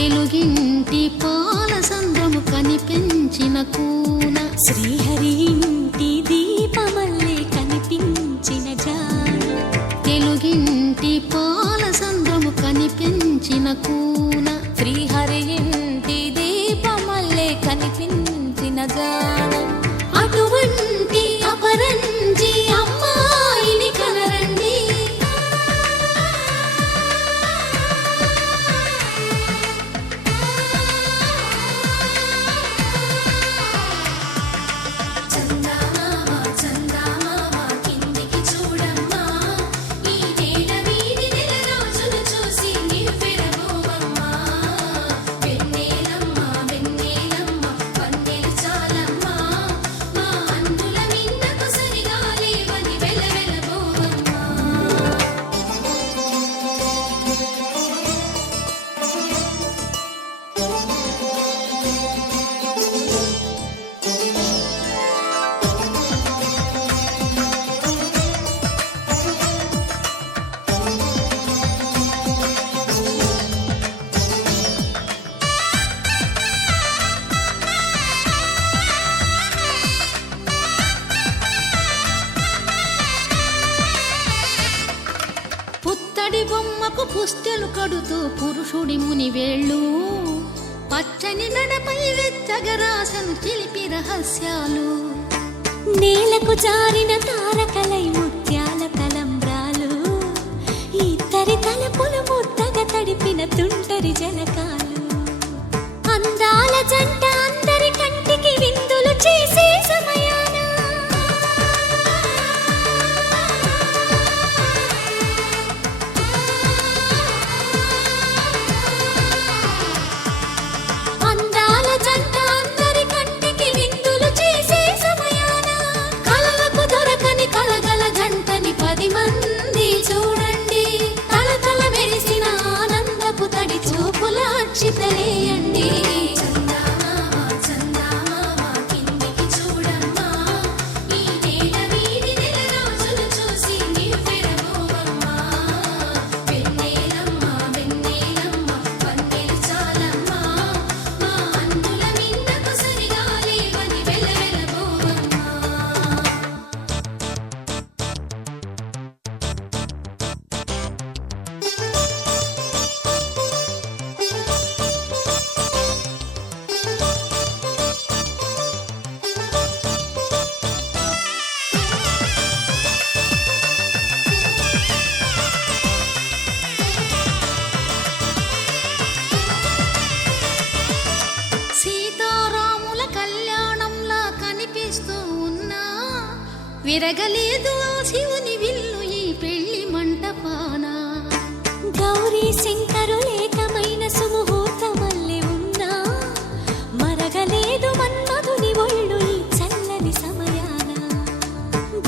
తెలుగింటి పాల సంద్రము కనిపించిన కూన శ్రీహరి ఇంటి దీపమల్లే కనిపించిన జాన తెలుగింటి పాల సంద్రము కనిపించిన కూన శ్రీహరి ఇంటి దీపమల్లే కనిపించిన జాన అటువంటి అపరంజి అమ్మాయిని కనరండి పుత్తడి బొమ్మకు పుస్తెలు కడుతూ పురుషుడి ముని వేళ్ళు పచ్చని నడపై వెచ్చగరాసను చిలిపి రహస్యాలు నేలకు జారిన తారకలై ముత్యాల తలంబ్రాలు ఇద్దరి తలపులు ముద్దగా తడిపిన తుంటరి జలకాలు అందాల జంట అందరి కంటికి విందులు చేసే సమయాన అందాల జంట అందరి కంటికి విందులు చేసే సమయాన కలలకు దొరకని కలగల జంటని 10 మంది చూడండి తలతల మెరిసిన ఆనందపు తడి చూపుల అక్షితలేయండి సీతారాముల కళ్యాణంలా కనిపిస్తూ ఉన్నా విరగలేదు ఆ శివుని విల్లు ఈ పెళ్లి మంటపాన గౌరీ శంకరులేకమైన సుముహూర్తమల్లె ఉన్నా మరగలేదు మన్మధుని ఒళ్ళు ఈ చల్లని సమయాన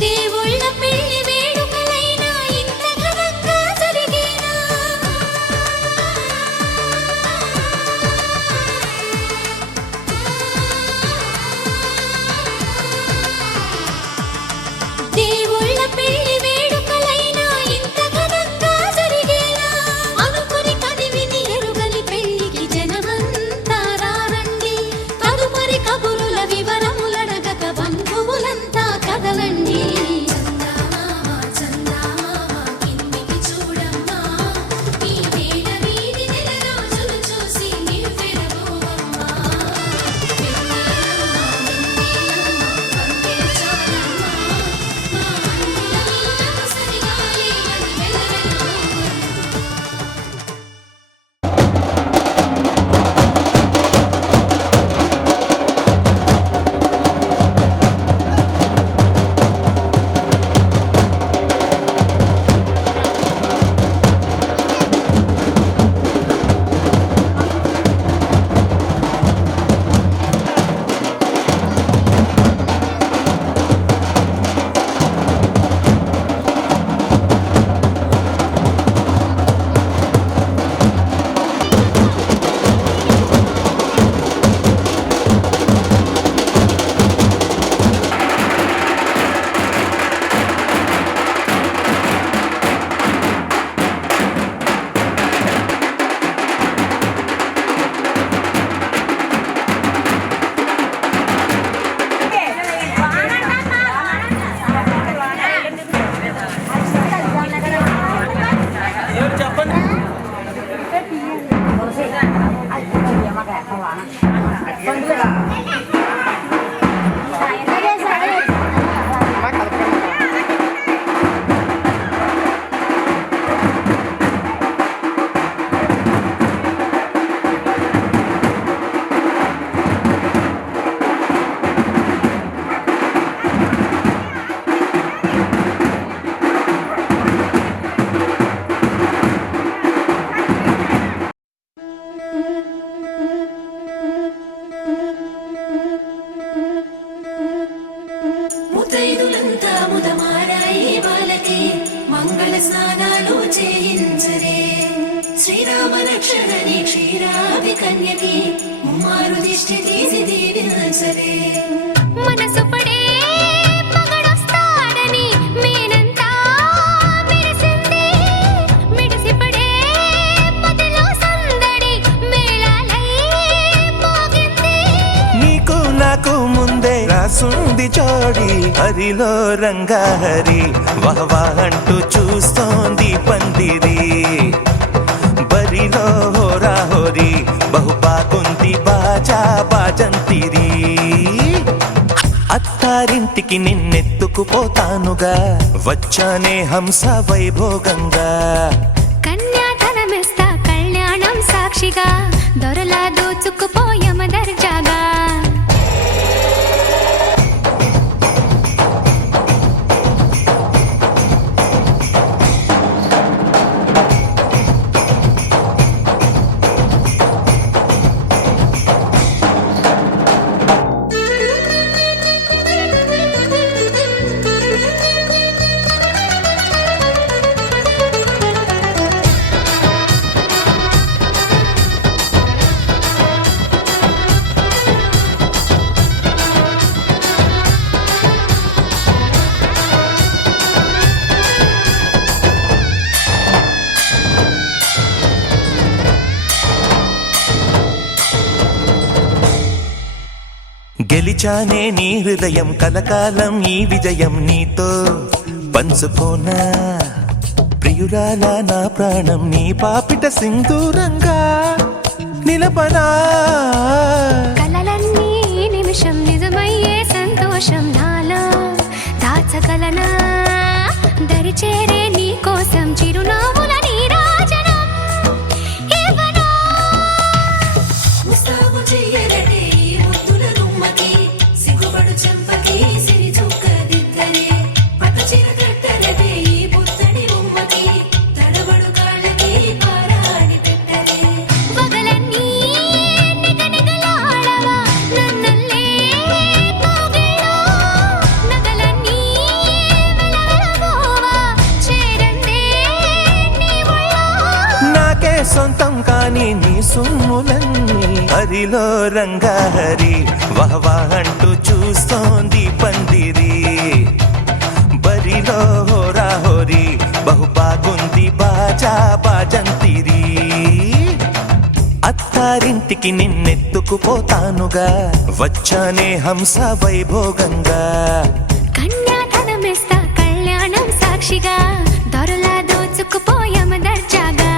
దేవుళ్ళ పెళ్లి వేడుకలైనా ఇంత ఘనంగా జరిగేనా దేవుళ్ళ మగడి కన్యకి ముమ్మారు దిష్టి తీసి దీవించరే మనసు పడే మగడొస్తాడని మేనంతా మెరిసింది మిడిసిపడే మదిలో సందడి మేళాలై మోగింది నీకు నాకు ముందే రాసుంది జోడి హరిలో రంగాహరి వహవా అంటూ చూస్తోంది పందిరి బరిలో హోరా హోరి బహుబాగుంది బాజా బాజంతిరి అత్తారింటికి నిన్నెత్తుకుపోతానుగా వచ్చానే హంస వైభోగంగా కన్యాధనమిస్తా కళ్యాణం సాక్షిగా దొరలా దోచుకుపోయమ దర్జాగా గెలిచానే నీ హృదయం కలకాలం ఈ విజయం నీతో పంచుకోనా ప్రియురాల నా ప్రాణం నీ పాపిట సింధూరంగా నిలపనా కలలన్నీ నిమిషం నిజమయ్యే సంతోషం నాలో దాచగలనా దరిచేరే నీ కోసం చిరునవ్వుల నీరాజనం ఇవ్వనా ముస్తాబు చెయ్యరటే ఈ ముద్దుల గుమ్మకి సిగ్గుపడు చెంపకి సిరి చుక్కదిద్దరే పట్ట చీర కట్టరటే ఈ పుత్తడి బొమ్మకి తడబడు కాళ్ళకి పారాడి పెట్టరే పగలన్నీ నిగనిగలాడవా నన్నల్లే కోగిలో నగలన్నీ వెలవెలబోవా చేరందే నీ ఒళ్ళో నాకే సొంతం కాని నీ సొమ్ములన్నీ హరిలో రంగాహరి వహవా అంటూ చూస్తోంది పందిరి బరిలో హోరా హోరి బహుబాగుంది బాజా బాజంతిరి అత్తారింటికి నిన్నెత్తుకుపోతానుగా వచ్చానే హంస వైభోగంగా కన్యాధనమిస్తా కళ్యాణం సాక్షిగా దొరలా దోచుకుపోయమ దర్జాగా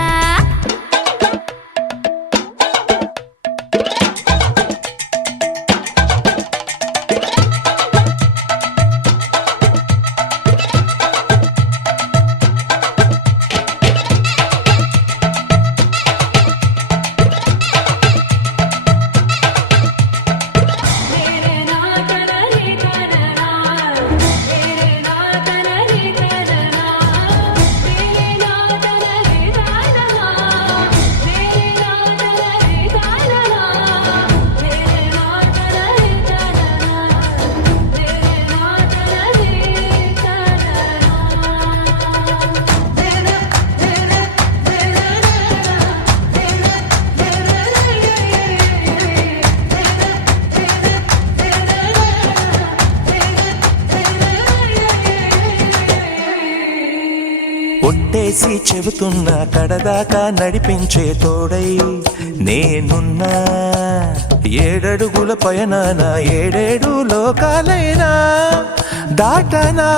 ఒట్టేసి చెబుతున్నా కడదాకా నడిపించే తోడై నేనున్నా ఏడడుగుల పయనాన ఏడేడు లోకాలైనా దాటనా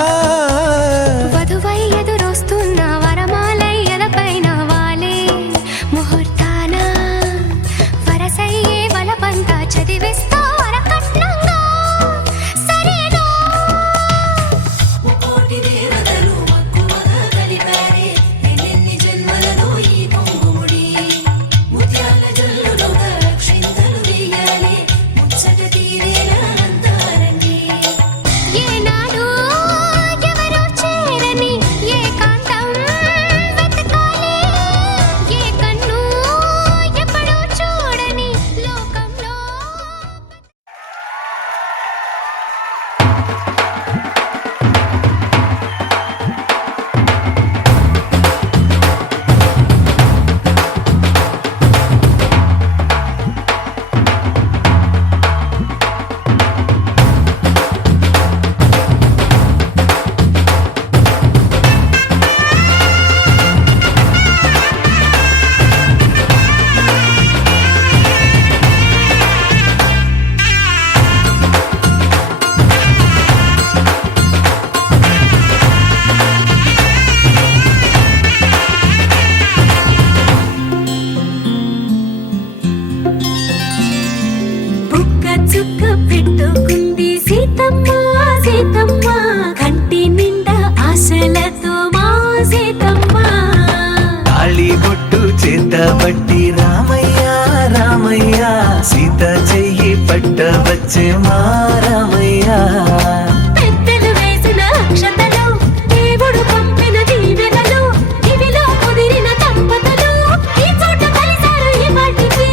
వధువై ఎదురొస్తున్న వరమాలై ఎలపైన వాలే ముహూర్తాన వరసయ్యే వలపంతా చదివిస్తా వరకట్నంగా సరేనా ముకోటి దేవతలు మక్కువగా కలిపారే ఎన్నెన్ని జన్మలలో ఈ పొంగుముడి ముత్యాల జల్లులుగా క్షింతలు వేయాలి ముచ్చట తీరేలా అంతారండి ఏనాడు ఎవరో చేరని ఏకాంతం సీతమ్మ సీతమ్మ కంటి నిండా ఆశలతో మా సీతమ్మ తాళి బొట్టు చేత బట్టి రామయ్య రామయ్య సీత చెయ్యి పట్ట వచ్చే మా రామయ్య పెద్దలు వేసిన అక్షతలు దేవుడు పంపిన దీవెనలు ఇవిలో కుదిరిన దంపతులు ఈ చోట కలిసారు ఈ వాటికి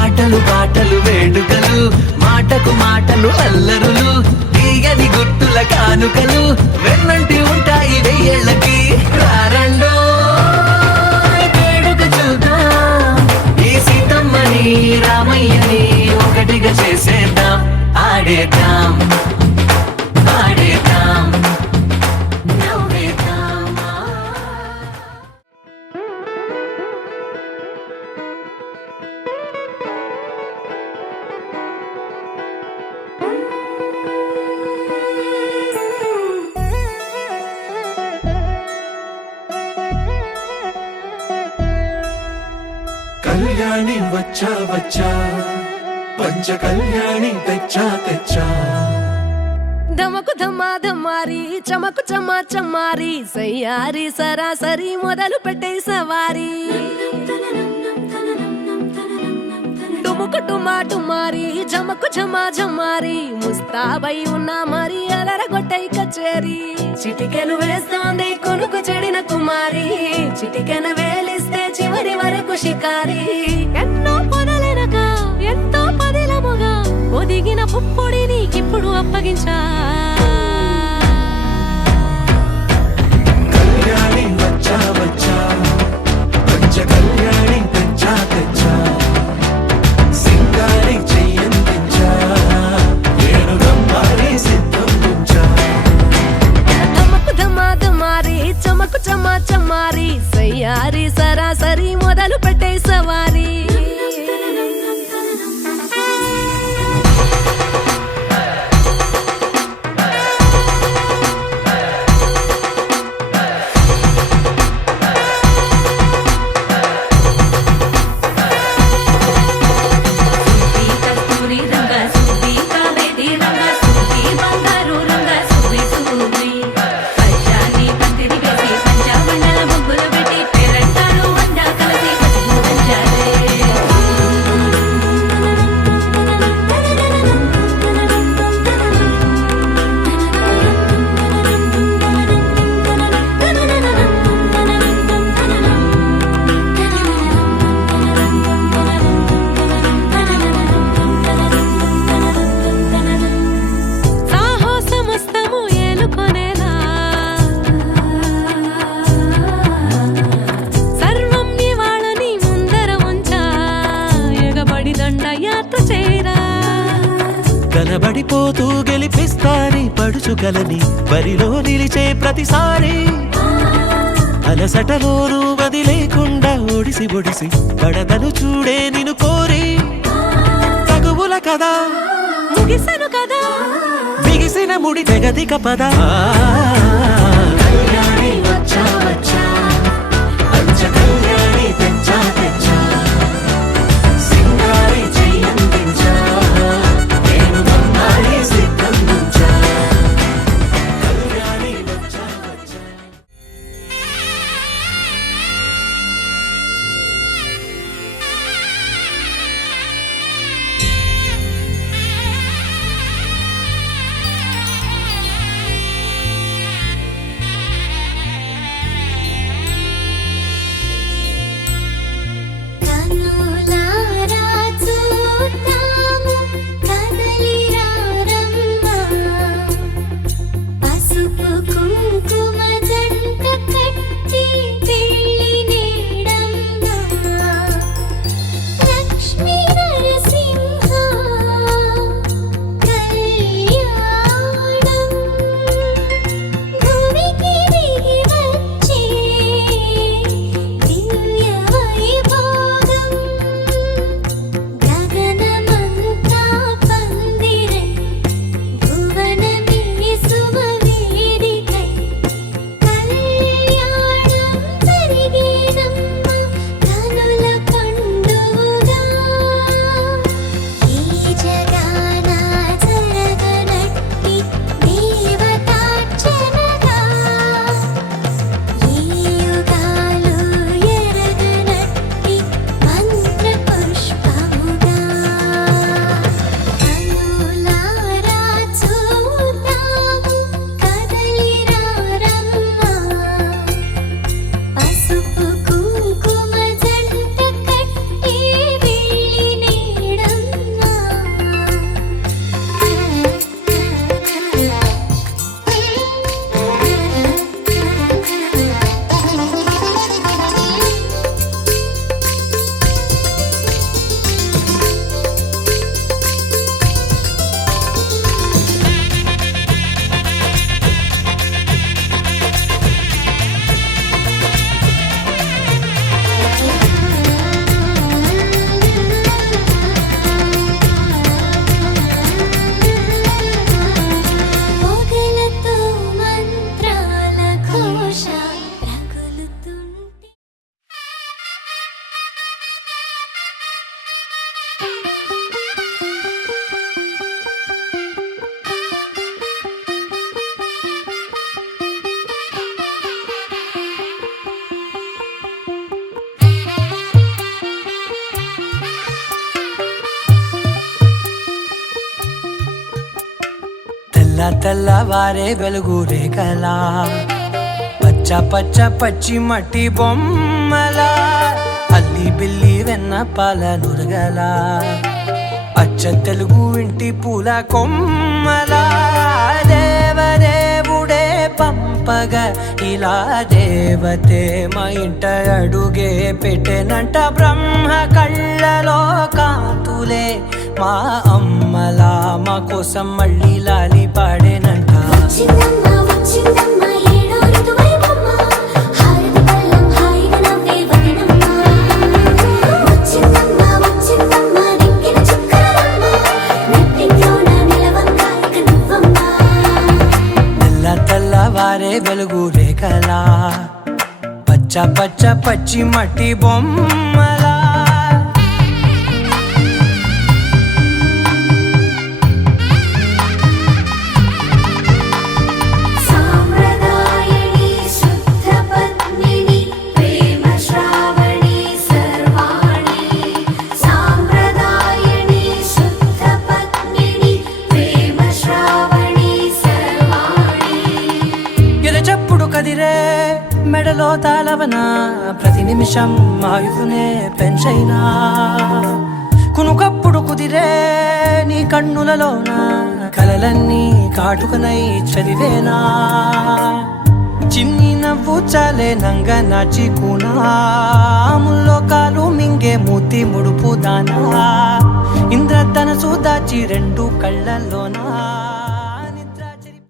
ఆటలు పాటలు వేడుకలు మాటకు మాటలు అల్లరులు తీయని గుర్తుల కానుకలు వెన్నంటి ఉంటాయి వెయ్యేళ్ళకి రారండో వేడుక చూద్దాం ఈ సీతమ్మని రామయ్యని ఒకటిగా చేసేద్దాం ఆడేద్దాం ఆడేద్దాం నవ్వేద్దాం కళ్యాణి వచ్చా వచ్చా పంచ కళ్యాణి తెచ్చా తెచ్చా ధమకు ధమా ధమారి చమకు చమా చమారి సయ్యారి సరాసరి మొదలు పెట్టే సవారి డుముకు టుమా టుమారి జమకు జమా జమారి ముస్తాబై ఉన్నా మరి అలరగొట్టై కచేరి చిటికెను వేస్తోంది కొనుకు చెడిన కుమారి చిటికెను వేలిస్తే చివరి వరకు షికారి ఎన్నో పొదలెనక ఎంతో పదిలముగా ఒదిగిన పుప్పొడి నీకిప్పుడు అప్పగించా కళ్యాణి వచ్చా వచ్చా పంచ కళ్యాణి తెచ్చా తెచ్చా సింగారి చెయ్యందించా ఏనుగమ్మారి సిద్ధం ఉంచా ధమకు ధమా ధమారి చమకు చమా చమారి సయ్యారి సరాసరి మొదలు పెట్టే సవారి కస్తూరి రంగ సుబ్బి కావేరి రంగ సుబ్బి బంగారు రంగ సుబ్బి సుబ్బి పచ్చాని పందిరి వేసి పంచమండల ముగ్గులు పెట్టి పేరంటాలు వంద కలిసి పసుపు దంచాలే సాహసమస్తము ఏలుకొనేలా సర్వం ఇవాళని ముందర ఉంచా ఎగబడి దండ యాత్ర చేరా కనబడిపోతూ గెలిపిస్తాని పడుచుకలని బరిలో నిలిచే ప్రతిసారి అలసటలోనూ వదిలేకుండా ఒడిసి ఒడిసి పడదను చూడే నిన్ను కోరి తగువుల కదా ముగిసను కదా బిగిసిన ముడి తెగదిక పద కళ్యాణి వచ్చా వచ్చా పంచ కళ్యాణి తెచ్చా తెచ్చా సింగారి చెయ్యందించా నేను మమ్మారి సిద్ధం ఉంచా కళ్యాణి వచ్చా వచ్చా తెల్ల తెల్లవారే వెలుగు రేఖలా పచ్చ పచ్చ పచ్చి మట్టి బొమ్మలా అల్లి బిల్లి వెన్న పాల నురగలా అచ్చ తెలుగు ఇంటి పూల కొమ్మలా దేవదేవుడే పంపగా ఇలా దేవతే మా ఇంట అడుగే పెట్టెనంట బ్రహ్మ కళ్ళలో కాంతులే మా అమ్మలా మా కోసం మళ్ళీ లాలి పాడేనంట వచ్చిందమ్మ వచ్చిందమ్మ ఏడో ఋతువైవమ్మ హారతి పళ్ళం హాయిగా నవ్వే వదినమ్మ వచ్చిందమ్మ వచ్చిందమ్మ దిక్కిన చుక్కలమ్మ నెట్టింట్లోన నిలవంగా ఇక నువ్వమ్మ తెల్ల తెల్లవారే వెలుగు రేఖలా పచ్చ పచ్చ పచ్చి మట్టి బొమ్మలా సాంప్రదాయని శుద్ధ పద్మిని ప్రేమ శ్రావణి సర్వాణి సాంప్రదాయని శుద్ధ పద్మిని ప్రేమ శ్రావణి సర్వాణి ఎరచప్పుడు కదిరే మెడలో తాళవన ప్రతి నిమిషం ఆయువునే పెంచైనా కునుకప్పుడు కుదిరే నీ కన్నులలోన కలలన్నీ కాటుకనై చదివేనా చిన్ని నవ్వు చాలే నంగ నాచి కూనాముల్లో కాలు మింగే మూతి ముడుపు దానా ఇంద్రధనసు దాచి రెండు కళ్ళల్లోనా నిద్ర చెరి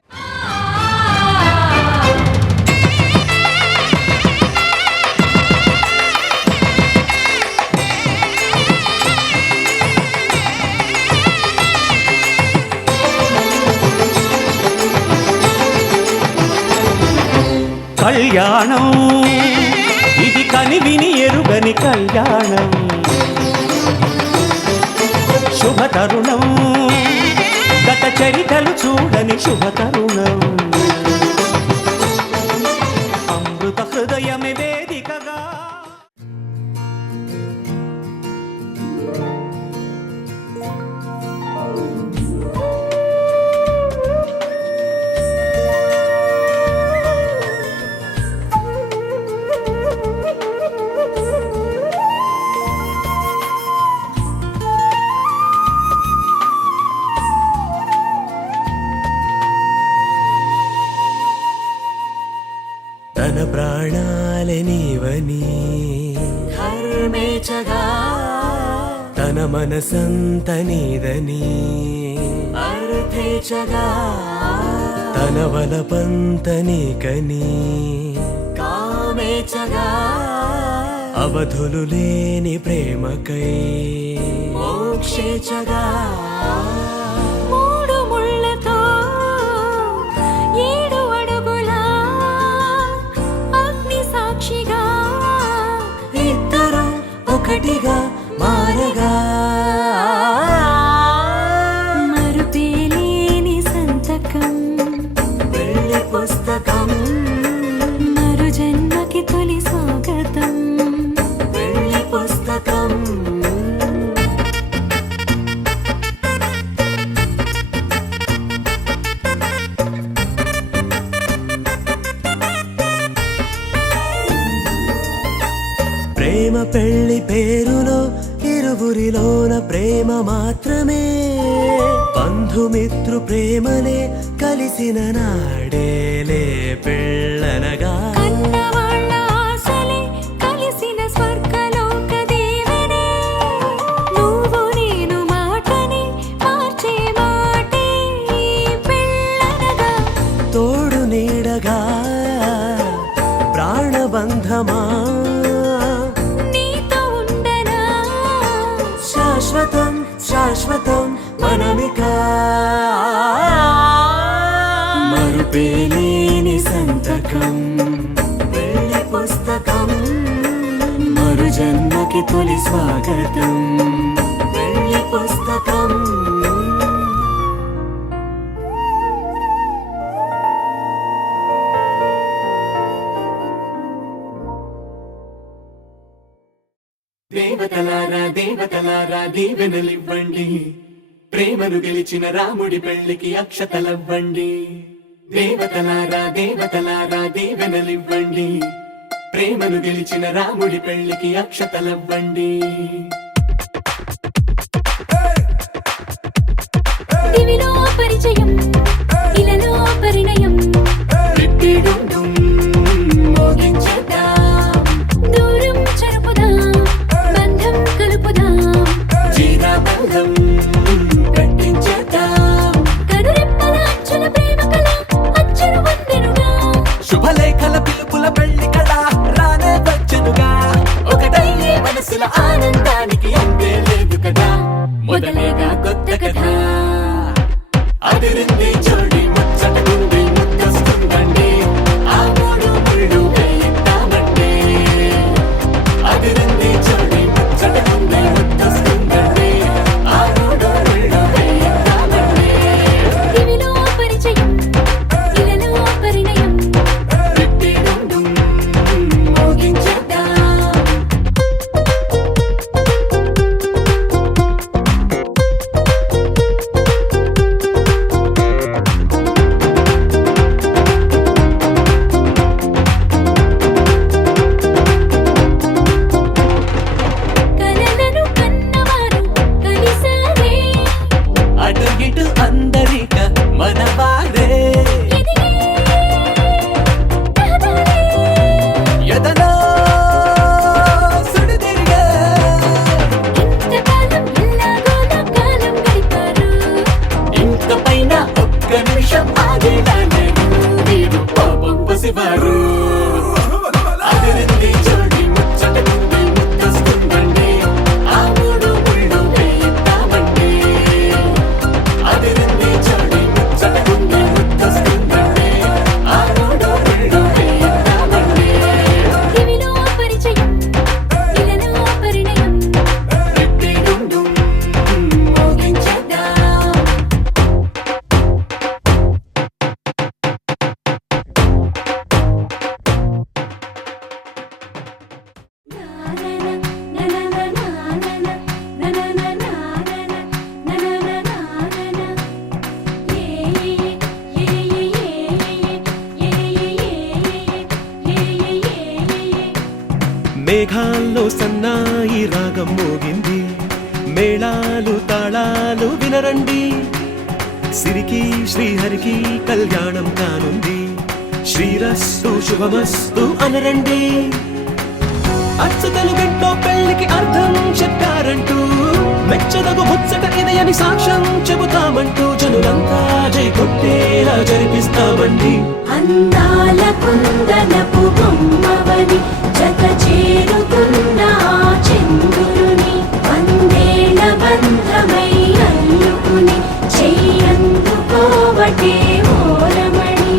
కళ్యాణం ఇది కనివిని ఎరుగని కళ్యాణం శుభతరుణం గత చరితలు చూడని శుభతరుణం అమృత హృదయమే వేదికగా తన ప్రాణాలే నీవని ధర్మేచగా తన మనసంత నీదని అర్థేచగా తన వలపంత నీకని కామేచగా అవధులు లేని ప్రేమకై మోక్షేచగా మూడు ముళ్ళతో ఏడు అడుగుల అగ్ని సాక్షిగా ఇద్దరు ఒకటిగా మారగా మరుపేలేని సంతకం వెళ్ళి పుస్తకం మరు జన్మకి తొలి స్వాగతం వెళ్ళి పుస్తకం ప్రేమ పెళ్లి పేరులో ఇరువురిలోన ప్రేమ మాత్రమే బంధుమిత్రు ప్రేమలే కలిసిన నాడేలే పెళ్ళనగా కన్నవాళ్ళ ఆశలే కలిసిన స్వర్గలోక దీవెనే నువ్వు నేను మాటని మార్చే మాటే ఈ పెళ్ళనగా తోడు నీడగా ప్రాణబంధమా నీతో ఉండనా శాశ్వతం శాశ్వతం మనమిక మరుపేలేని సంతకం వెళ్ళి పుస్తకం మరు జన్మకి తొలి స్వాగతం వెళ్ళి పుస్తకం దేవతలారా దేవతలారా దీవెనలివ్వండి ప్రేమను గెలిచిన రాముడి పెళ్లికి అక్షతలవ్వండి. దేవతలారా దేవతలారా దీవెనలివ్వండి. ప్రేమను గెలిచిన రాముడి పెళ్లికి అక్షతలవ్వండి. దివిలో పరిచయం ఇలలో పరిణయం రిట్టిడుండుం మోగించేద్దాం. దూరం చెరుపుదాం బంధం కలుపుదాం జీరా బంధం కట్టించేద్దాం. కనురెప్పల అంచుల ప్రేమ కళ అచ్చును వందెనుగా శుభలేఖల పిలుపుల పెళ్లి కళ రానే వచ్చనుగా. ఒకటయ్యే మనసుల ఆనందానికి అంతే లేదు కదా. మొదలేగా కొత్త కథ అదిరింది జోడి ముచ్చటకుంది ముద్దొస్తుందండి. ఆ మూడు ముళ్ళు వేయిద్దామండి. అదిరింది జోడి ముచ్చటకుంది ముద్దొస్తుందండి. ఆ మూడు ముళ్ళు వేయిద్దామండి. దివిలో పరిచయం ఇలలో పరిణయం రిట్టిడుండుం మోగించేద్దాం. కలలను కన్నవారు కలిసారే అటు ఇటు అందరిక మనవారే. ఎదిగే రహదారే ఎదలో సుడితిరిగే. ఇంతకాలం ఎల్లాగోలా కాలం గడిపారు ఇంక పైన ఒక్క నిమిషం ఆగేలా లేరు. వీరు పాపం పసివారు. అదిరింది జోడి ముచ్చటకుంది ముద్దొస్తుందండి. ఆ మూడు ముళ్ళు వేయిద్దామండి. అదిరింది జోడి ముచ్చటకుంది ముద్దొస్తుందండి. ఆ మూడు ముళ్ళు వేయిద్దామండి. దివిలో పరిచయం ఇలలో పరిణయం రిట్టిడుండుం మోగించేద్దాం. మేఘాల్లో సన్నాయి రాగం మోగింది. మేళాలు తాళాలు వినరండి. సిరికి శ్రీహరికి కళ్యాణం కానుంది. శ్రీరస్తు శుభమస్తు అనరండి. అచ్చతలు గంటో పెళ్లికి అర్థం చెప్పారంటూ మెచ్చదగు ముచ్చట ఇదయని సాక్ష్యం చెబుతామంటూ జనులంతా జై కొట్టేలా జరిపిస్తామండి. అందాల కుందనపు బొమ్మవని జత చేరుతున్న ఆ చంద్రుని వందేళ్ల బంధమై అల్లుకుని చెయ్యందుకోవటే ఓరమణి.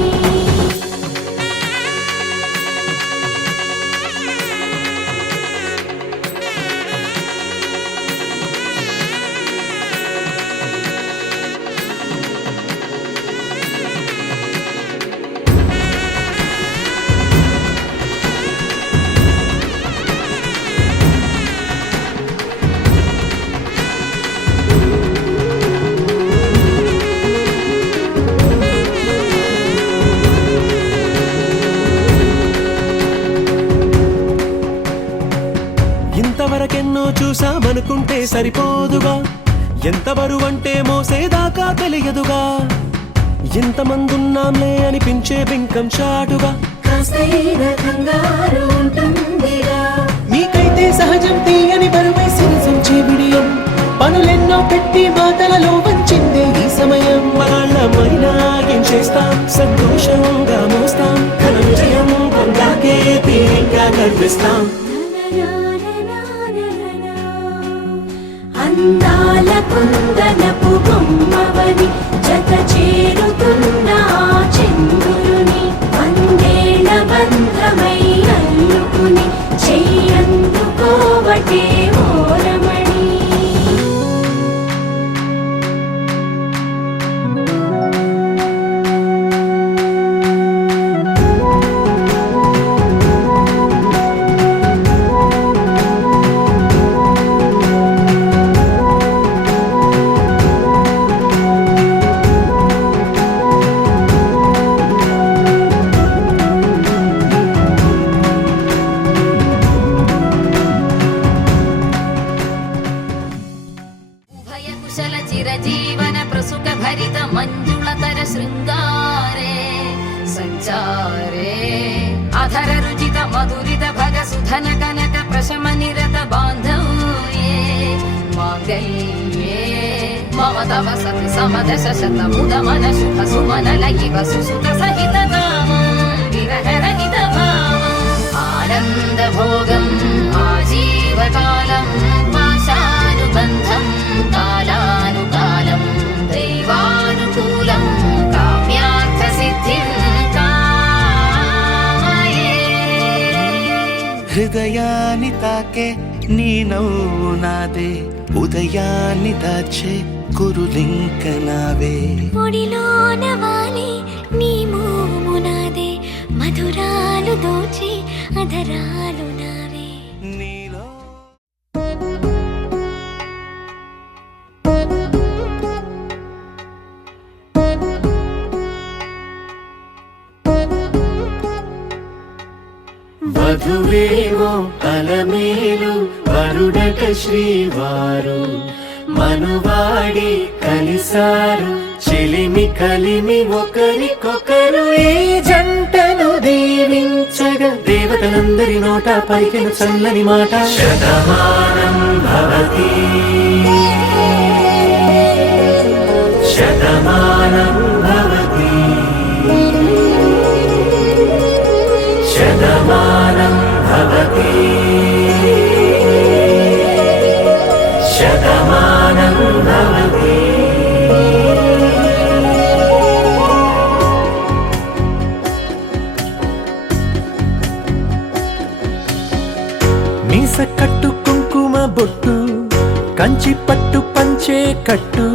ఇంతవరకెన్నో చూసామనుకుంటే సరిపోదుగా. ఎంత బరువంటే మోసేదాకా తెలియదుగా. ఇంతమందున్నాంలే అనిపించే బింకం చాటుగా. కాస్తైన కంగారు ఉంటుందిరా మీకైతే సహజం తీయని బరువై సిరిసంచే విడియం. పనులెన్నో పెట్టి మాటలలో వంచిందే ఈ సమయం. వాళ్ళమైనా ఏం చేస్తాం సంతోషంగా మోస్తాం. ఘన విజయం పొందాకే తీరిగ్గా గర్విస్తాం. అందాల కుందనపు బొమ్మవని జత చేరుతున్న ఆ చంద్రుని వందేళ్ల బంధమై అల్లుకుని చెయ్యందుకోవటే ఓరమణి. కుశల చిరజీవన ప్రసుక భరిత మంజుళతర శృంగారే సంచారే అధర రుచిత మధురిత భగ సుధన కనక ప్రశమ నిరత బాంధవ్యే మాంగళ్యే మమ తవ సతి సమదశ శతముద మన శుభ సుమన లయివ సుసుత సహిత కామం విరహరహిత భావం ఆనంద భోగం ఆజీవకాలం పాశానుబంధం కాలానుకాలం దైవానుకూలం కామ్యార్థ సిద్ధిం కామయే. హృదయాన్ని తాకే నీ నవ్వు నాదే ఉదయాన్ని దాచే కురులింక నావే ఒడిలోన వాలి నీ మోము నాదే మధురాలు దోచి అధరాలు నావే నీలో వధువేవో అలమేలు వరుడక శ్రీవారు మనువాడి కలిసారు చెలిమి కలిమి ఒకరికొకరు ఈ జంటను దీవించగా దేవతలందరి నోట పలికిన చల్లని మాట శతమానం భవతి శతమానం భవతి శతమానం భవతి శతమానం భవతి. మీస కట్టు కుంకుమ బొట్టు కంచి పట్టు పంచే కట్టు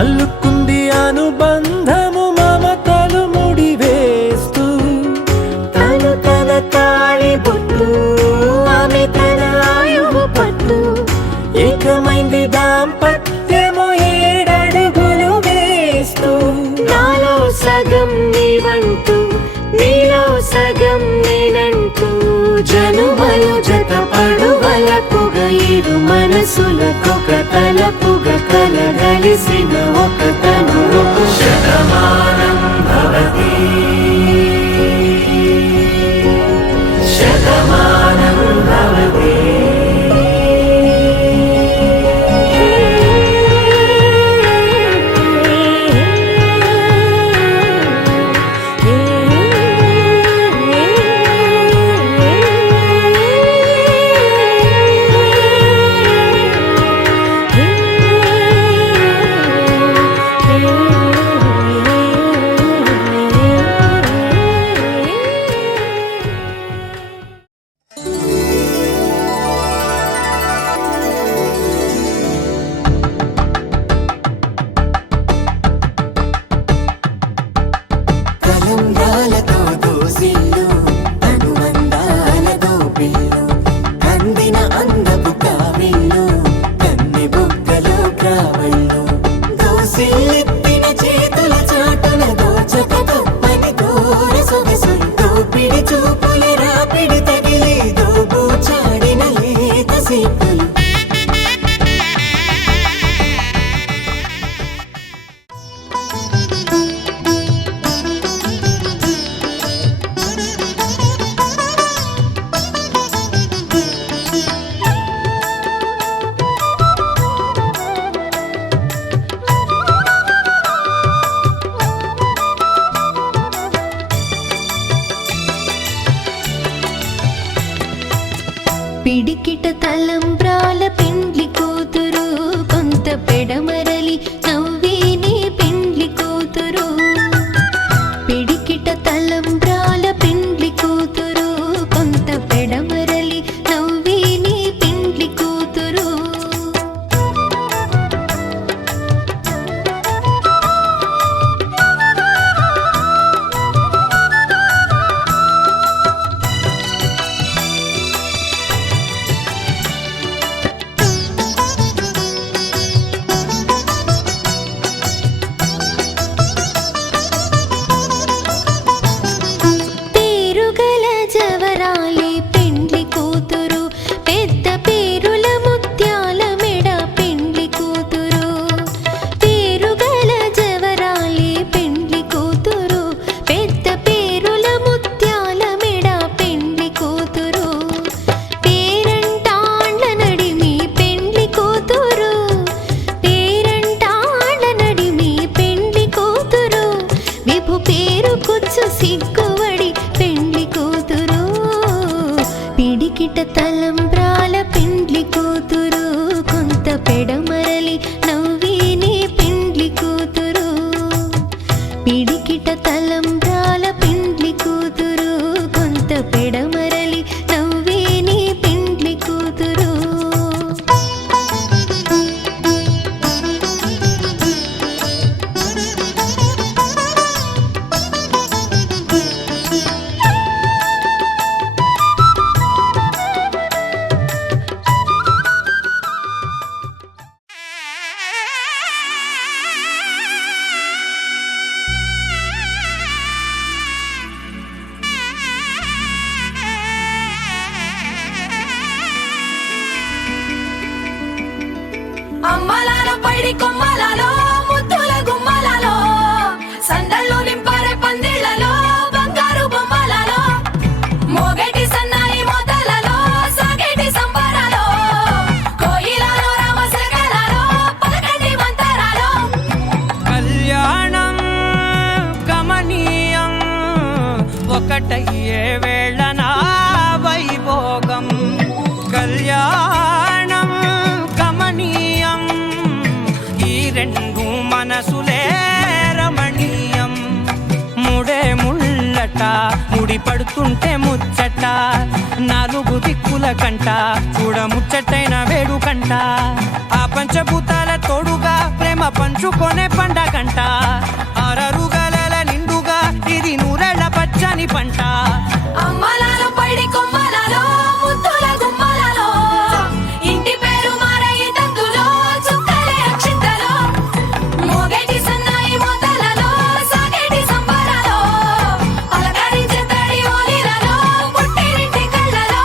అల్లుకుంది అనుబంధము మమతలు ముడివేస్తూ తను తన తాళి బొట్టు ఆమె తన ఆయువు పట్టు ఏకమైంది దాంపత్యము ఏడడుగులు వేస్తూ నాలో సగం నీవంటూ నీలో సగం నేనంటూ జనుమలు జత పడువలపుగ ఇరు మనసులకొక తలపుగ కలగలిసిన ఒక తను శతమానం భవతి శతమానం భవతి. తలంబ్రాలతో దోసిళ్ళు అనుబంధాలతో పిల్లు అందిన అందపు కావిళ్ళు కన్నె బుగ్గలో గ్రావళ్ళు దోసిళ్ళెత్తిన చేతుల చాటున దోచక తప్పని దూర సొగసులు దోపిడి చూపుల రాపిడి తగిలి దోబూచాడిన లేత సీపులు పిడికిట తలంబ్రాల పెండ్లి కూతురు కొంత పెడమరలి నవ్వేనే పెండ్లి కూతురు పిడికిట తలంబ్రాల పెండ్లి కూతురు కొంత పెడమరలి నవ్వేనే పెండ్లి కూతురు పైడి కొమ్మలలో ముద్దుల గుమ్మలలో సందళ్ళు నింపారే పందిళ్లలో బంగారు బొమ్మలలో మోగేటి సన్నాయి మోతలలో సాగేటి సంబరాలో కోయిలలో రామశకలలో పలకటి మంతరాలో కళ్యాణం గమనీయం ఒకటయ్యే వేళనా వైభోగం కళ్యాణం గమనీయం ఈ రెండు మనసులే రమణీయం ముడే ముళ్ళట ముడి పడుతుంటే ముచ్చట నాలుగు దిక్కుల కంట చూడ ముచ్చటైన వేడుకంట ఆ పంచభూతాల తోడుగా ప్రేమ పంచుకొనే పండగంట ఆరరుగల నిండుగా ఇది నూరెళ్ళ పచ్చని పంట అమ్మలాలో పైడి కొమ్మలలో ముద్దుల గుమ్మలలో ఇంటి పేరు మారయి తందులో చుక్కలే అక్షింతలో మోగేటి సన్నాయి మోతలలో సాగేటి సంబరాలో పలకరించే తడి ఓలిలలో పుట్టినింటి కళ్ళలో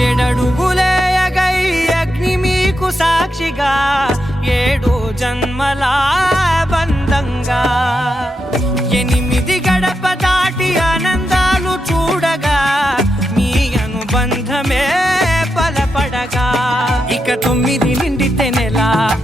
ఏడడుగులే ఎగై అగ్ని మీకు సాక్షిగా ఏడు జన్మల బంధంగా ఎనిమిది గడప దాటి ఆనందాలు చూడగా మీ అనుబంధమే బలపడగా ఇక 9 నిండితే నెల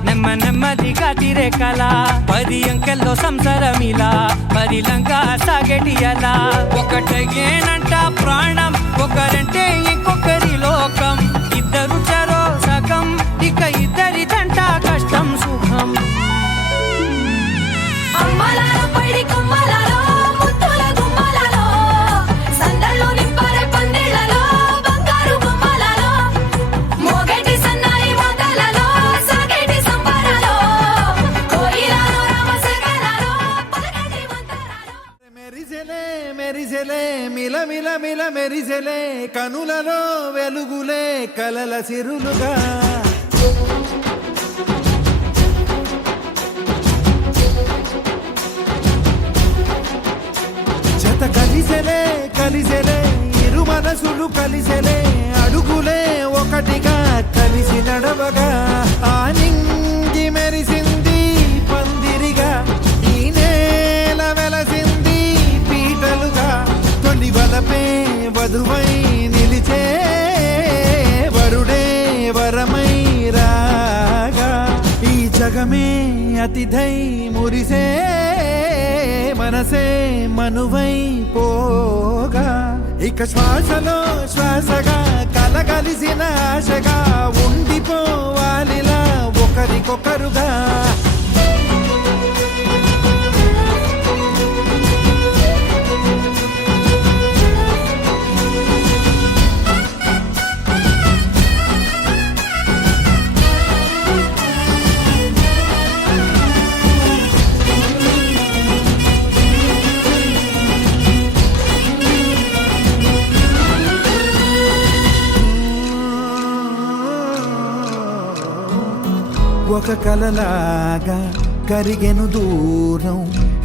నెమ్మదిగా తిరే కల 10 అంకెల్లో సంసారమిలా పరిలంగా సాగేటి అలా ఒకటేనంట ప్రాణం ఒకరంటే ఇంకొకరి లోకం ఇద్దరు చరో సగం ఇక ఇద్దరిదంట కష్టం సుఖం అమ్మలాలో పైడి కొమ్మలలో ముద్దుల గుమ్మలలో సందళ్ళు నింపారే పందిళ్లలో బంగారు బొమ్మలలో మోగేటి సన్నాయి మోతలలో సాగేటి సంబరాలో కోయిలలో రామశకలలో పలకటి మంతరాలో మెరిసెలే మెరిసెలే మిల మిల మిల మెరిసెలే కనులలో వెలుగులే కలల సిరులుగా జత కలిసెలే కలిసెలే ఇరు మనసులు కలిసెలే అడుగులే ఒకటిగా కలిసి నడవగా ఆ నింగి మెరిసింది పందిరిగా ఈ నేల వెలసింది పీటలుగా తొలి వలపే వధువై నిలిచే వరుడే వరమై రాగా ఈ జగమే అతిథై మురిసే మనసే మనువై పోగా ఇక శ్వాసలో శ్వాసగా కలగలిసిన ఆశగా ఉండిపోవాలిలా ఒకరికొకరుగా ఒక కలలాగా కరిగెను దూరం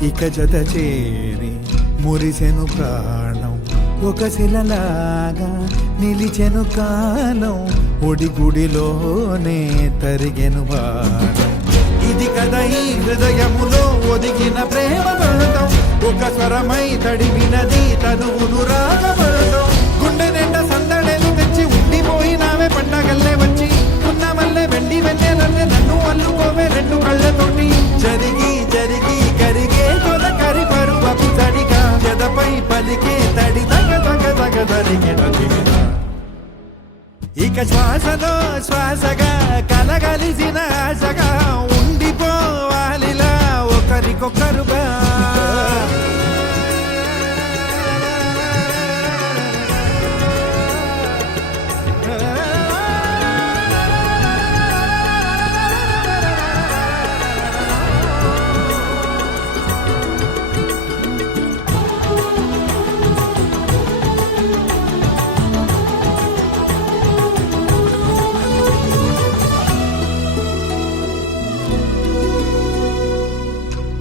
ఇక జత చేరి మురిసెను ప్రాణం ఒక శిలలాగా నిలిచెను కాలం ఒడిగుడిలోనే తరిగెను వారం ఇది కదా ఈ హృదయములో ఒదిగిన ప్రేమ బంధం ఒక స్వరమై తడివినది తనువును రాగబంధం గుండె నిండా సందడేలు తెచ్చి ఉండిపోయినావే పండగల్లే వచ్చి ఉన్న మల్లె వెండి వెన్నెలల్లే నన్ను అల్లుకోవే రెండు కళ్ళతోటి జరిగి జరిగి కరిగే తొలకరి పరువపు తడిగా జదపై పలికే తడి తగ తగ తగ తరిగిన ఇక శ్వాసలో శ్వాసగా కలగలిసిన ఆశగా ఉండిపోవాలిలా ఒకరికొకరుగా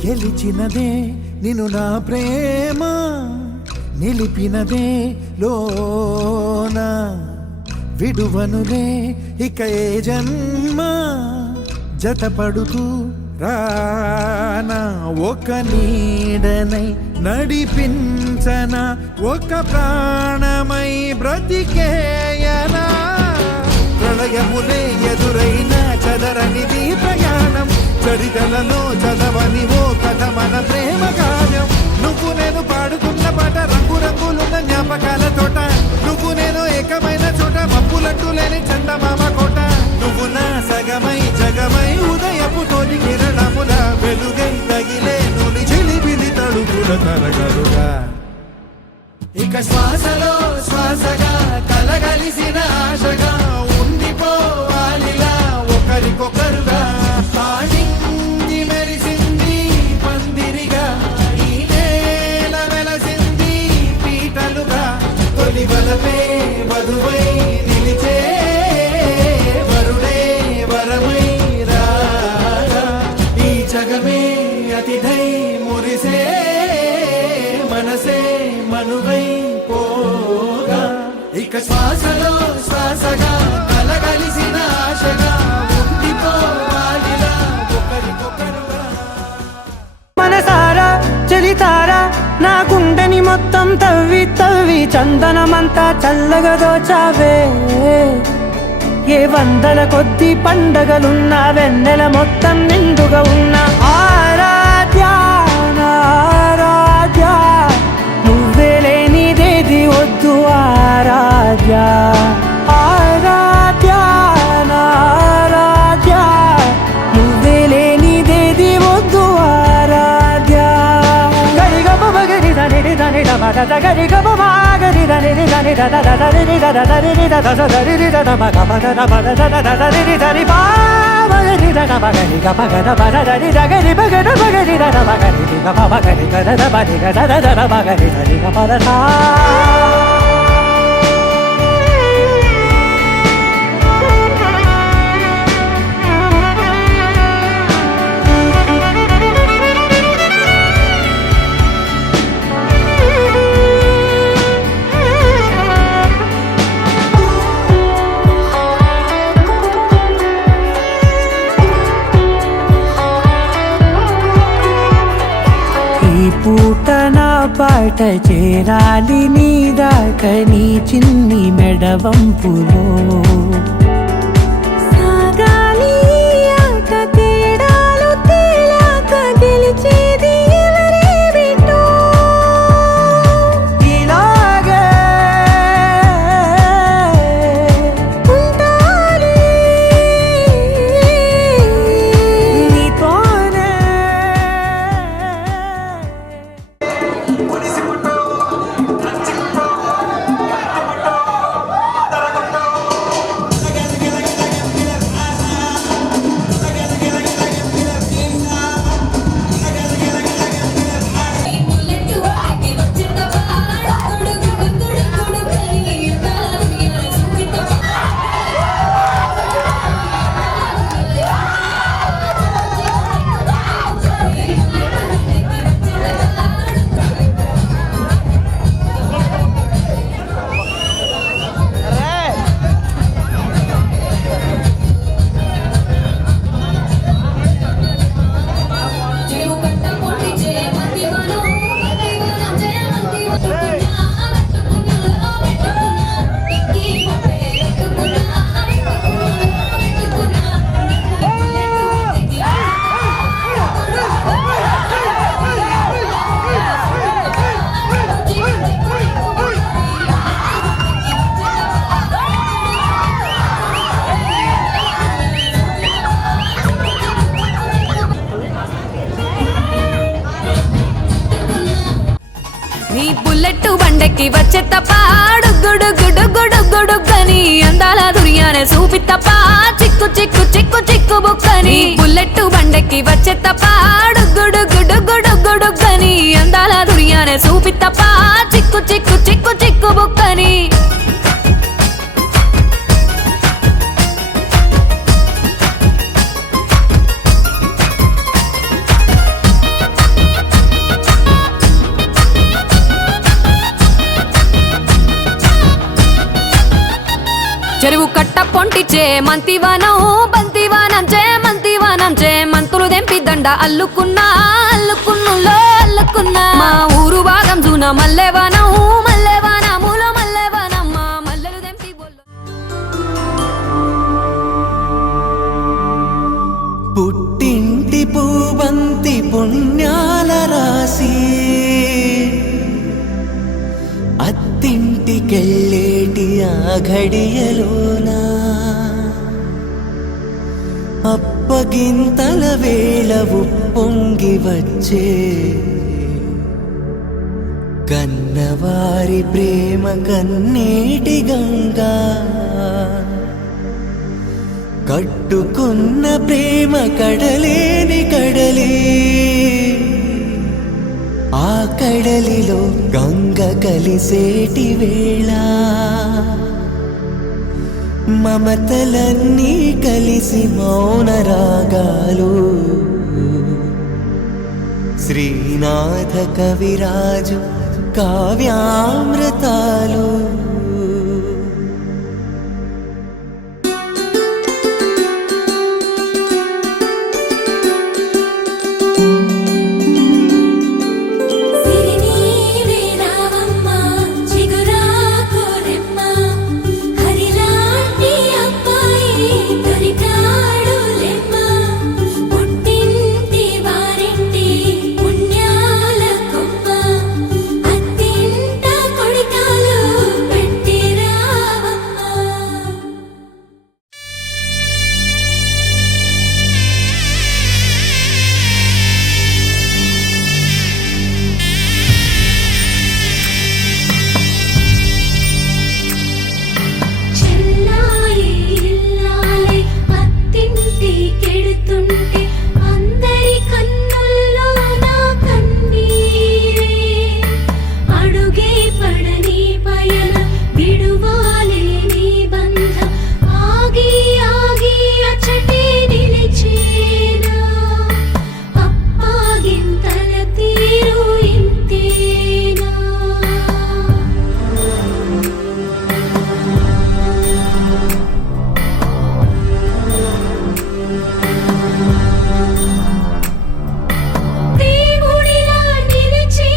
గెలిచినదే నిన్ను నా ప్రేమ నిలిపినదే లోన విడువనులే ఇక ఏ జన్మ జతపడుతూ రానా ఒక నీడనై నడిపించన ఒక ప్రాణమై బ్రతికేయనా ప్రళయములే ఎదురైన చదరనిది ప్రయాణం చరితలలో చదవని ఓ కథ మన ప్రేమ గానం నువ్వు నేను పాడుతున్న పాట రంగు రంగులున్న జ్ఞాపకాల తోట నువ్వు నేను ఏకమైన చోట మప్పులంటూ లేని చందమామ కోట నువ్వు నా సగమై జగమై ఉదయపు తోటి కిరణముల వెలుగై తగిలే నుని చిలిబిలి తడుపుల తరగలుగా ఇక శ్వాసలో శ్వాసగా కలగలిసిన ఆశగా ఉండిపోవాలిలా ఒకరికొకరుగా పాడింది మెరిసింది పందిరిగా ఈ నేల వెలసింది పీటలుగా తొలి బలమే వధువై నిలిచే వరుడే వరమై రాగా ఈ జగమే అతిథై మురిసే మనసే మనువై పోగా ఇక శ్వాసలో శ్వాసగా కలగలిసిన ఆశగా ఉండిపోవాలిలా ఒకరికొకరుగా మనసారా చలితారా నా గుండెని మొత్తం తవ్వి తవ్వి చందనమంతా చల్లగా దోచావే ఏ వందల కొద్ది పండగలున్న వెన్నెల మొత్తం నిండుగా ఉన్న ఆరాధ్యా నా ఆరాధ్యా నువ్వే లేనిదేది వద్దు ఆరాధ్యా ఆరాధ్యా నా ఆరాధ్యా నువ్వే లేనిదేది వద్దు ఆరాధ్యా గరిగమ మగరి దని దని మగ గరిగమ మాగరి దని దని దద దని దద దని దద దని దద మగ మగ మగ దని దని పా మగరి దద మగరి గ మగ మగ దని దగరి మగ మగరి దద మగరి గ మగరి దద మగరి దద దద మగరి దని గ మగ సా పూట నా పాట చేరాలి నీ దాకా నీ చిన్ని మెడవంపులో సాగాలి ఆట తేడాలు తేలాక గెలిచేది ఎవరే బిడ్డో ఇలాగే ఉంటాలి నీతోనే నీ బుల్లెట్ బండెక్కి వచ్చే తప్ప గుడు గుడు గుడు గుడుగని అందాల దుర్యానే చూపి తప్ప చిక్కు చిక్కు చిక్కు చిక్కు బుక్కని బుల్లెట్ బండెక్కి వచ్చే తప్ప గుడు గుడు గుడు గుడుగని అందాల దుర్యానే చూపి తప్ప చిక్కు చిక్కు చిక్కు చిక్కు బుక్కని మంతివానం బంతివానం మంతివానం మంతులు దెంపి దండ అల్లుకున్నా అల్లుకున్నులో అల్లుకున్నా మా ఊరు భాగం జూన మల్లెవానం మల్లెవానములో మల్లెవానమ్మ మల్లెలు దెంపి బొల్లు పుట్టింటి పూబంతి పుణ్యాల రాసి అత్తింటికెళ్ళేటి ఆ ఘడియలోనా అప్పగింతల వేళ ఉప్పొంగి వచ్చే కన్నవారి ప్రేమ కన్నీటి గంగా కట్టుకున్న ప్రేమ కడలేని కడలి ఆ కడలిలో గంగ కలిసేటి వేళ మమతలన్నీ కలిసి మౌన రాగాలు శ్రీనాథ కవిరాజు కావ్యామృతాలు సిరినీవే రావమ్మ చిగురాకు రెమ్మ హరిలాంటి అబ్బాయి దొరికాడు లెమ్మ పుట్టింటి వారింటి పుణ్యాల కొమ్మ అత్తింట కొడికాలు పెట్టి రావమ్మ చెల్లాయి ఇల్లాలి అత్తింటి కెడుతుంటే అందరి కన్నుల్లో నా కన్నీరే అడుగే పడని పయన విడువాలే నీ బంధం ఆగి ఆగి అచ్చటి నిలిచేనా అప్పాగింతల తీరు ఇంతేనా దేవుడిలా నిలిచి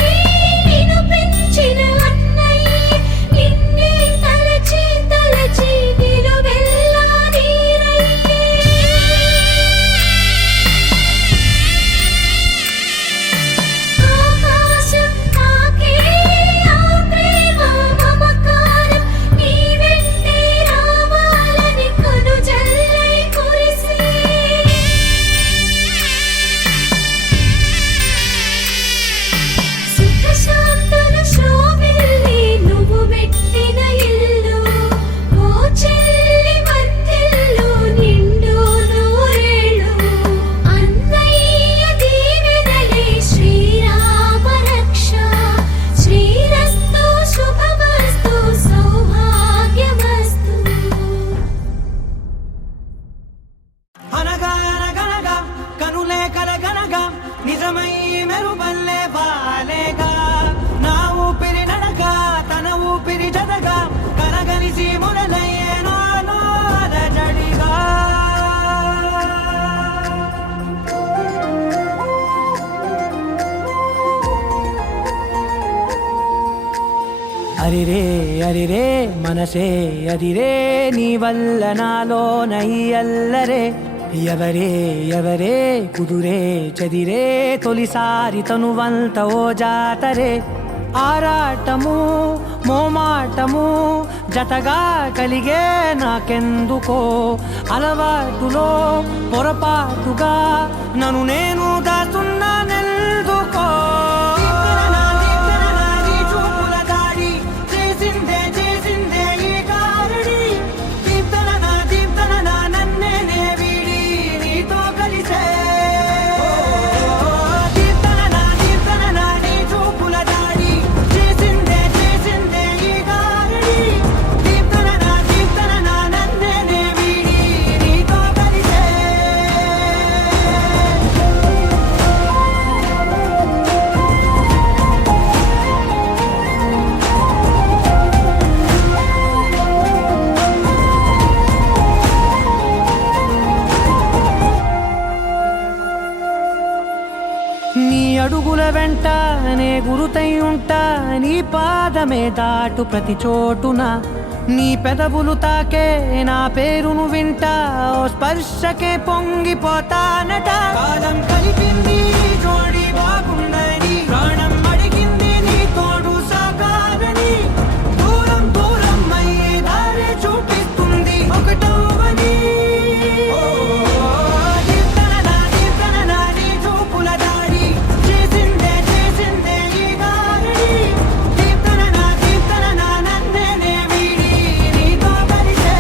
నిన్ను పెంచిన అన్నయ్య నిన్నే తలచి తలచి నిలువెల్లా నీరయ్యే ఆకాశం తాకే ఆ ప్రేమ మమకారం నీ వెంటే రావాలని కను జల్లై కురిసే సుఖ శాంతుల శోభిల్లి నువ్వు పెట్టిన ఇల్లు ఓ చెల్లి వర్ధిల్లు నిండు నూరేళ్ళు అన్నయ్య దీవెనలే శ్రీరామ రక్ష శ్రీరస్తు శుభమస్తు సౌభాగ్యమస్తు అనగా అనగనగా కనులే కలగనగా నిజమై మెరుపల్లే బాలేగా నా ఊపిరి నడక తన ఊపిరి జతగా కలగలిసి మొదలయ్యేనో జడిగా అరిరే అరిరే మనసే అరిరే నీ వల్ల నాలో నయ్యల్లరే ఎవరే ఎవరే కుదురే చదిరే తొలిసారి తనువంత ఓ జాతరే ఆరాటము మోమాటము జతగా కలిగే నాకెందుకో అలవాటులో పొరపాటుగా నన్ను నేను దాస్తున్నానెందుకో వెంట నే గురుతై ఉంటా, నీ పాదమే దాటు ప్రతి చోటున, నీ పెదవులు తాకే నా పేరును వింటా, ఓ స్పర్శకే పొంగిపోతానట. కాలం కలిపింది జోడి బాగుండని, ప్రాణం అడిగింది నీ తోడు సాగాలని, దూరం దూరం అయ్యే దారి చూపిస్తుంది ఒకటవని. నీ చూపుల దాడి చేసిందే చేసిందే ఈ దారి, దీప్తన నన్నే వీడి నీతో కలిసే.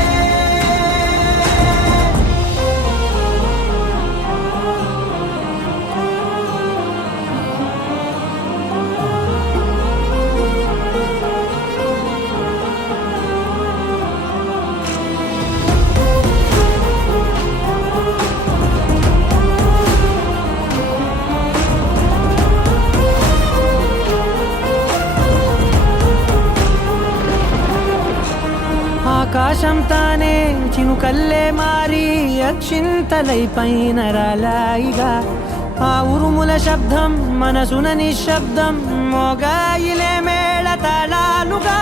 ఆకాశం తానే చినుకల్లే మారి అక్షింతలై పైన రాలాయిగా, ఆ ఉరుముల శబ్దం మనసున నిశ్శబ్దం మోగాయిలే మేళ తాళాలుగా.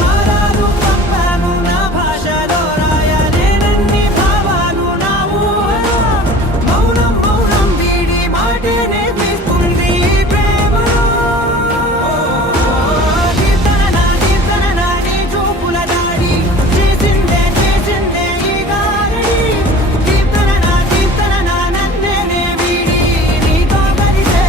భారాలు పంపాను నా భాషలో, రాయలేనన్ని భావాలు నా ఊహలో, మౌనం మౌనం వీడి మాటే నేర్పిస్తుంది ప్రేమలో. దీప్తన నీ చూపుల దాడి చేసిందే చేసిందే ఈ గాలి, దీప్తన నన్నే వీడి నీతో కలిసే.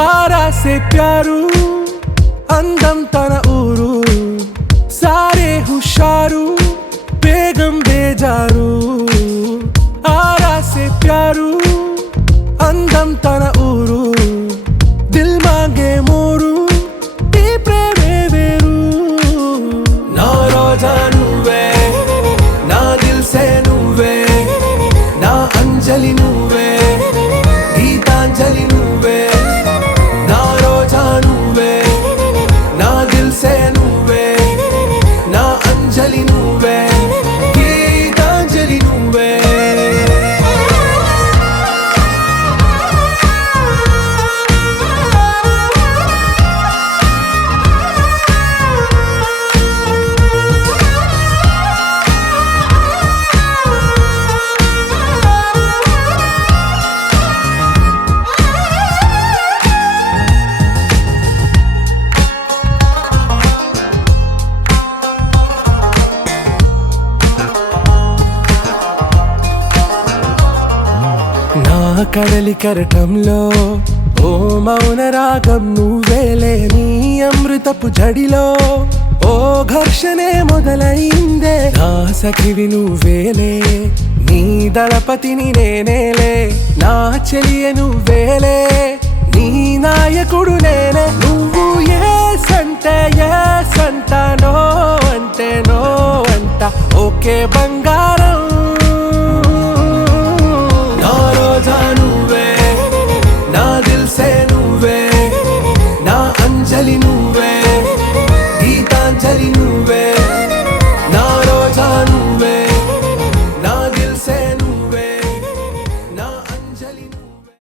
ఆరా సే ప్యారు అందం తన ఊరు, సారే హుషారు బేగం బేజారు. ఆరా సే ప్యారు అందం తన ఊరు, దిల్ మాంగే మోరు ఈ ప్రేమే వేరు. నా రోజా నువ్వే, నా దిల్ సే నువ్వే, నా అంజలి నువ్వే, గీతాంజలి నువ్వే. నా రోజా నువ్వే, నా దిల్ సే నువ్వే, నా అంజలి నువ్వే, గీతాంజలి నువ్వే. నా కడలి కరటంలో ఓ మౌన రాగం నువ్వేలే, నీ అమృతపు జడిలో ఓ ఘర్షణే మొదలైందే. నా సఖివి నువ్వేలే, నీ దళపతిని నేనేలే, నా చెలియ నువ్వేలే, నీ నాయకుడు నేనే. నువ్వు ఏ సంట నో అంటే నో అంట, ఓకే బంగారం. నా రోజా నువ్వే, నా దిల్ సే నువ్వే, నా అంజలి నువ్వే.